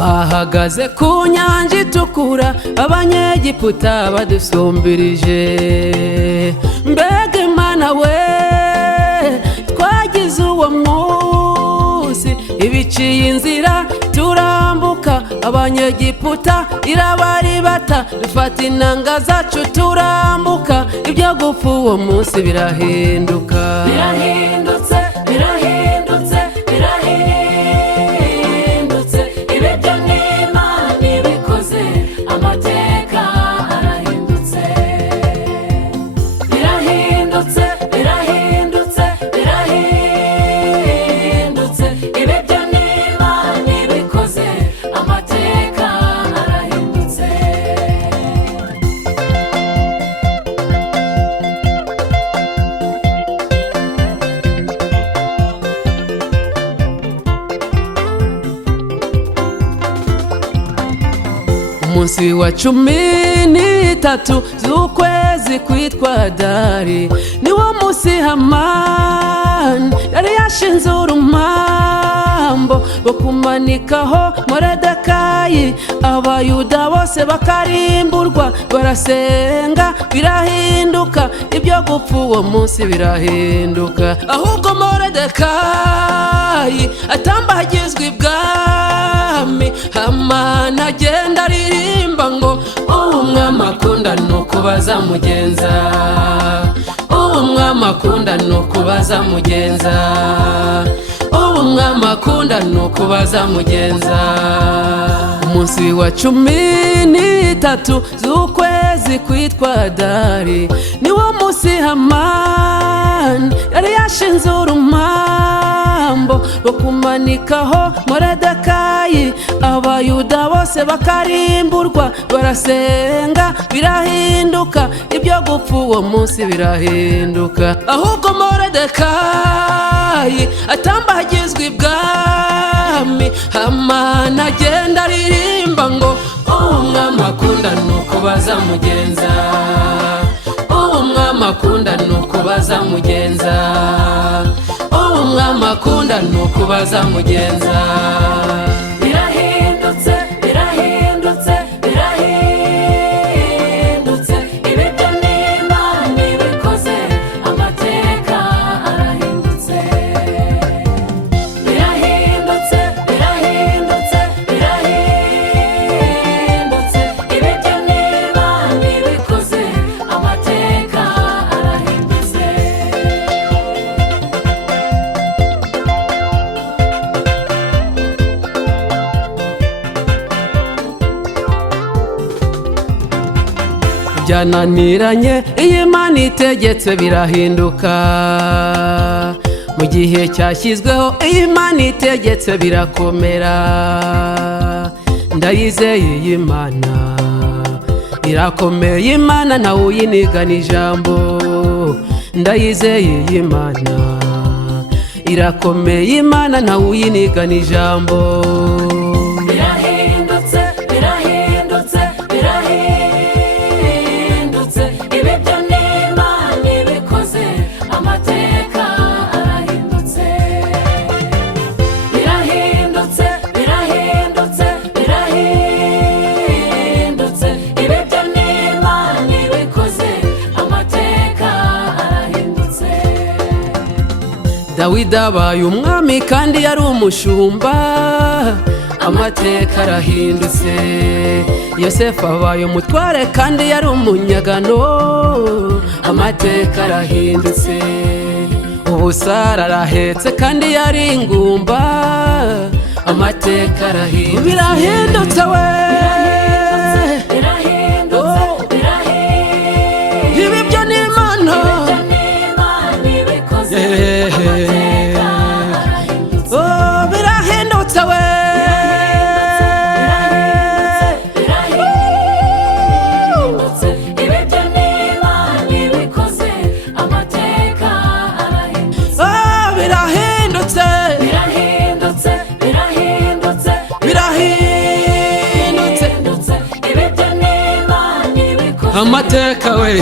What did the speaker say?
bahagaze ku nyanja itukura abanyegiputa badusumbirije mbega Imana we twagize uwo munsi ibiciye inzira turambuka abanyegiputa irabaribata dufata inanga zacu turambuka ibyo gupfa uwo munsi birahinduka birahindutse birahindutse birahindutse ibyo n'Imana ibikoze amateka arahindutse birahindutse birahindutse birahindutse ibyo n'Imana ibikoze amateka arahindutse umunsi wa 13 z'ukwezi kwitwa Adari niwo munsi Hamani yari yashinze urumambo wo kumanikaho Moridekayi abayuda bose bakarimburwa barasenga birahinduka ibyo gupfa uwo munsi birahinduka ahubwo Moridekayi atambagizwa ibwami Hamani agenda aririmba ngo umwami akunda nuko bazamugenza umwami akunda nuko bazamugenza umwami akunda nuko bazamugenza umunsi wa 13 z'ukwezi kwitwa Adari niwo munsi Hamani yari yashinze urumambo wo kumanikaho Moridekayi abayuda bose bakarimburwa barasenga birahinduka ibyo gupfa uwo munsi birahinduka ahubwo Moridekayi atambagizwa ibwami Hamani agenda aririmba ngo umwami akunda nuko bazamugenza umwami akunda nuko bazamugenza umwami akunda nuko bazamugenza birahindutse birahindutse birahindutse ibyo n'Imana ibikoze amateka arahindutse birahindutse birahindutse birahindutse ibyo n'Imana ibikoze amateka arahindutse byananiranye iyo Imana itegetse birahinduka mu gihe cyashyizweho iyo Imana itegetse birakomera ndayizeye iyi Imana irakomeye Imana ntawe uyinigana ijambo ndayizeye iyi Imana irakomeye Imana ntawe uyinigana ijambo birahindutse birahindutse birahindutse ibyo n'Imana ibikoze amateka arahindutse birahindutse birahindutse birahindutse ibyo n'Imana ibikoze amateka arahindutse Dawidi abaye umwami kandi yari umushumba amateka arahindutse Yosefu abaye umutware kandi yari umunyagano amateka arahindutse ubu Sara arahetse kandi yari ingumba amateka arahindutse birahindutse we ibi byo n'Imana ibikoze amateka birahindutse we amateka we